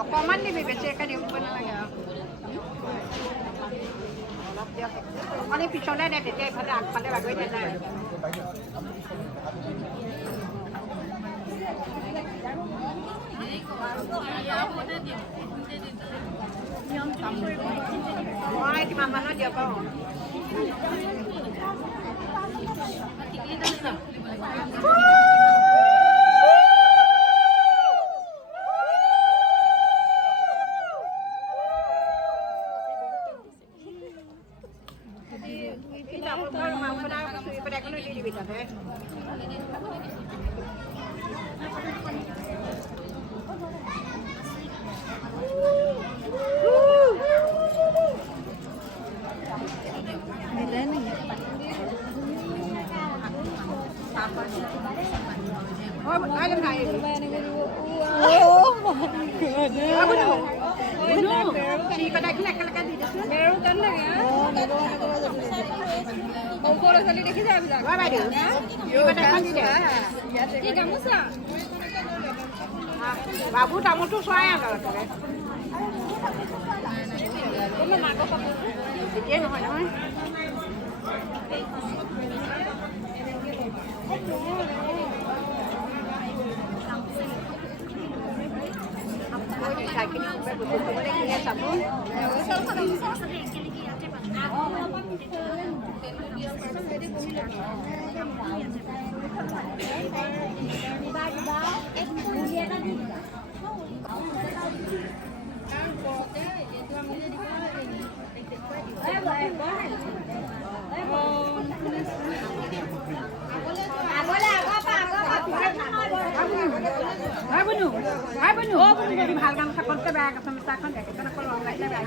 অকণমান দিবি বেছি একে দিব নালাগে আৰু অলপ দিয়ক অকণি পিছলৈ দে তেতিয়া ইফালে আগফালে বাগৰি নাযায় মই কিমান মানত দিব পাৰোঁ বাবু তামোলটো চোৱাই তেতিয়াই নহয় নহয় ভাল কাম খাপতকৈ বেয়া কথা মিঠাখন দেখোন আকৌ ৰং লাগিলে বেয়া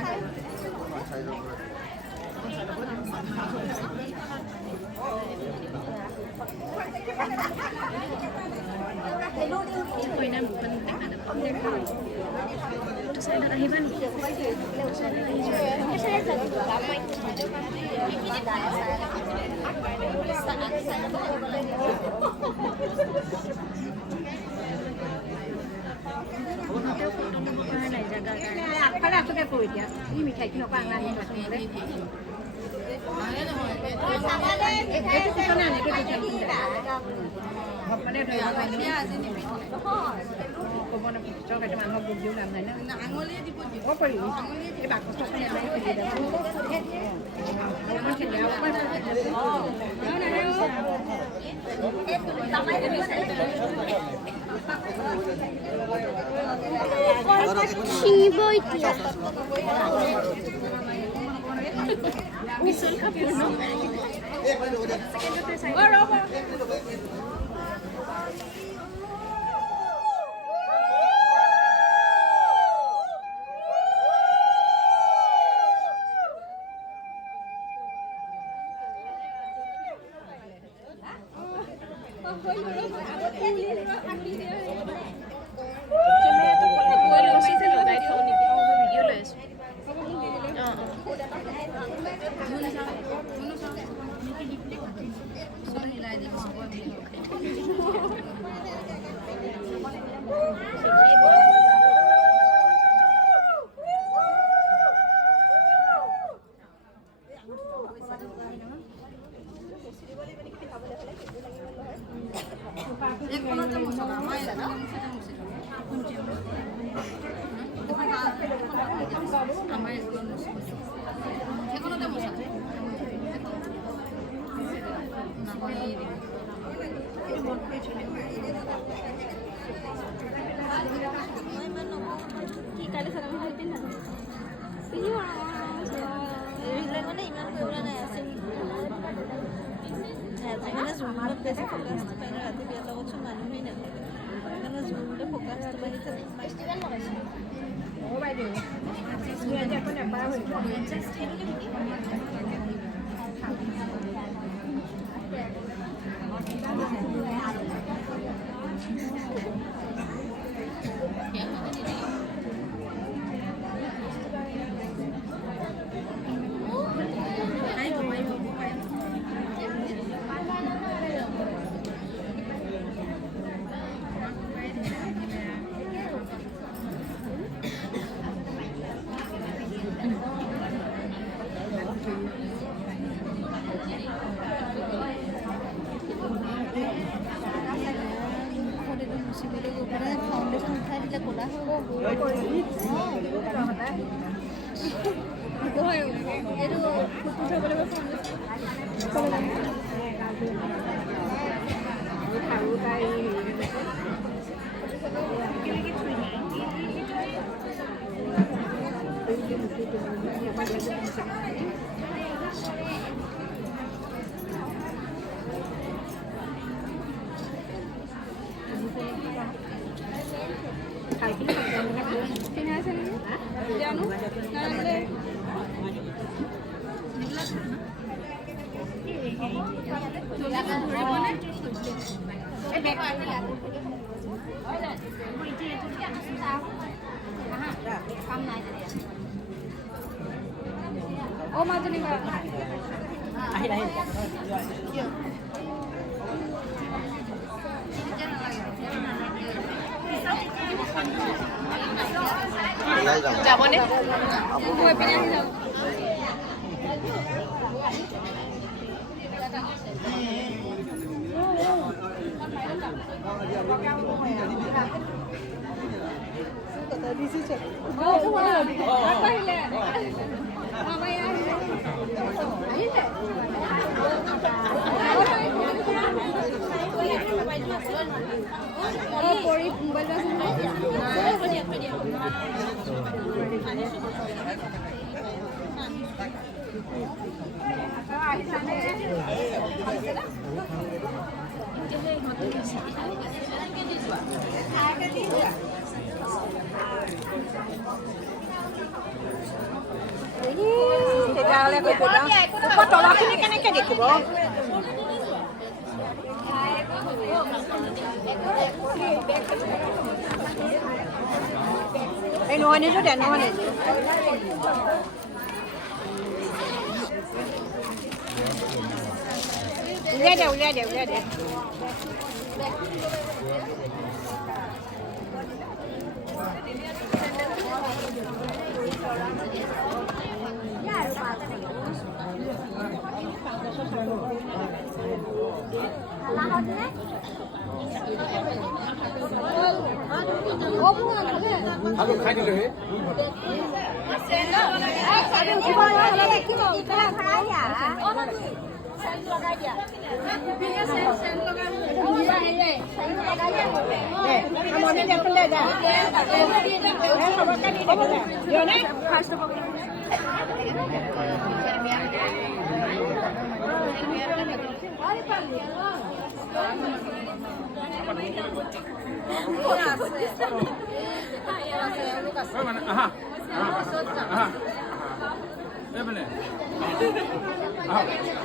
আগফালে আছোগে কৈ এতিয়া ই মিঠাইখিনি অকণ আনি মানে ক'ব নাপাওঁ সেইটো মানুহক বুক দিও নাম নাই না আঙুলিয়ে দিব পাৰিব এই বাকচ পচিবলৈ গৈ পেলাই ফাউণ্ডেশ্যন উঠাই দিলে ক'লা হৈ গ'ল হয় এইটো ফটো উঠাব লাগিব জানো Oh, macam ni kak. Akhir. Jawab ni. Aku pilih ni. Tadi sih cek. Oh, apa ini? Mama yang ini. Oh, pori mobile তেতিয়াহ'লে গৈ পেলাই ওপৰ তলৰখিনি কেনেকৈ দেখিব এই নহয়নিটো দে নহয়নি উলিয়াই দে Halo, খাই দিলো হে Aha. Aha. Aha. Aha.